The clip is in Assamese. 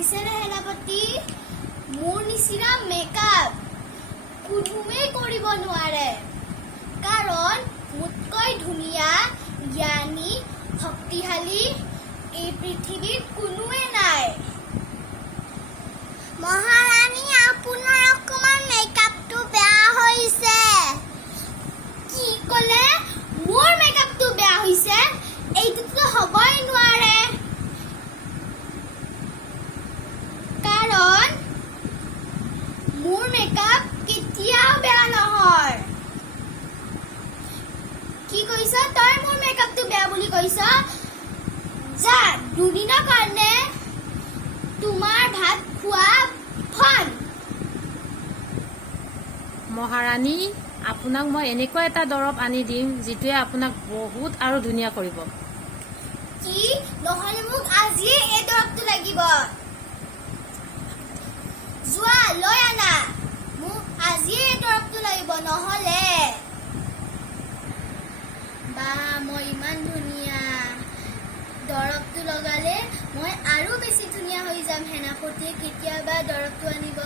লাগিছেনে সেনাপতি? মোৰ নিচিনা মেকআপ কোনোৱে কৰিব নোৱাৰে, কাৰণ মোতকৈ ধুনীয়া, জ্ঞানী, শক্তিশালী এই পৃথিৱীত কোনোৱে নাই। মহাৰাণী, আপোনাৰ অকমান মেকআপটো বেয়া হৈছে। কি ক'লে? মোৰ মেকআপটো বেয়া হৈছে? এইটোতো হ'বই নোৱাৰে, কাৰণ মোৰ মেকআপ কেতিয়াও বেয়া নহয়। কি কৈছ তই? মোৰ মেকআপটো বেয়া বুলি কৈছ? যা, দুদিনৰ কাৰণে তোমাৰ ভাত খোৱা ফন। মহাৰাণী, আপোনাক মই এনেকুৱা এটা দৰৱ আনি দিম যিটোৱে আপোনাক বহুত আৰু ধুনীয়া কৰিব। কি? নহ'লে মোক আজিয়ে এই দৰৱটো লাগিব। যোৱা, লৈ আনা। মোক আজিয়ে এই দৰৱটো লাগিব, নহ'লে। বা, মই ইমান ধুনীয়া। দৰৱটো লগালে মই আৰু বেছি ধুনীয়া হৈ যাম। সেনাপতিয়ে কেতিয়াবা দৰৱটো আনিব।